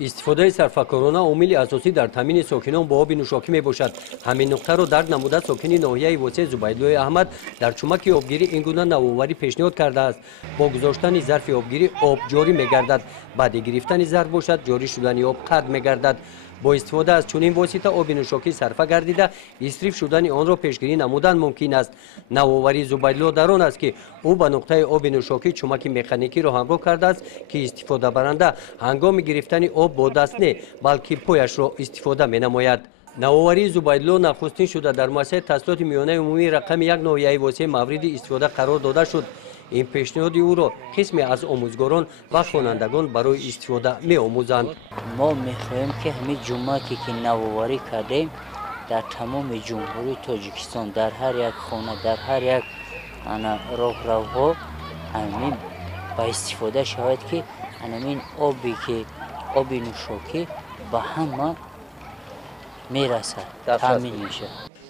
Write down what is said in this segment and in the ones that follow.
استفاده سرفکارانه عامل اساسی در تامین ساکنان با آب نوشاکی میباشد. همین نکته را درک نموده ساکن ناحیه واسه زبیدلوی احمد در چمک آبگیری این گونه نوآوری پیشنهاد کرده است. با گذاشتن ظرف آبگیری آب جاری میگردد، بعد گرفتن ظرف باشد جاری شدن آب قطع میگردد. با استفاده از چنین واسطه آب نوشاکی صرفه گردیده اسراف شدن آن را پیشگیری نمودن ممکن است. نوآوری زبیدلو در آن است که او به نقطه آب نوشاکی چمک مکانیکی را همراه کرده است که استفاده برنده هنگام گرفتن آب با دست نه بلکه پایش را استفاده می نماید. نوآوری زبیدلو نخستین شده در مؤسسه تحصیلات میانه عمومی رقم 1 ناحیه واسه مورد استفاده قرار داده شد. این پیشنهاد او را قسمی از آموزگاران و خوانندگان برای استفاده می آموزند. ما میخواهیم که همین جمعاتی که نوآوری کردیم در تمام جمهوری تاجیکستان در هر یک خانه در هر یک راهروها همین با استفاده شود که همین آبی که آب نوشاکی به همه میرسه تامین میشه.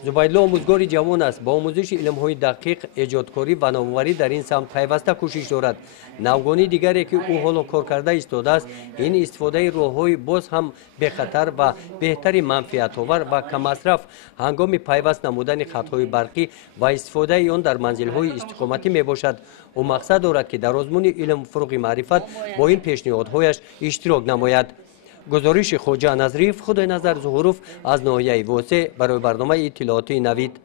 زبیدلو آموزگاری جوان است. با آموزش علم‌های دقیق، ایجادکاری و نوآوری در این سمت پیوسته کوشش دارد. نوگانی دیگری که او حالا کار کرده ایستاده است این استفاده راه‌های باز هم به خطر و بهتری منفعت آور و کم مصرف هنگام پیوست نمودن خطهای برقی و استفاده آن در منزل‌های استقامتی میباشد. او مقصد دارد که در آزمون علم و فروغ معرفت با این پیشنهادهایش اشتراک نماید. گزارش خوجا نظریف خدای نظر ظهوروف از ناحیه واسه برای برنامه اطلاعاتی نوید.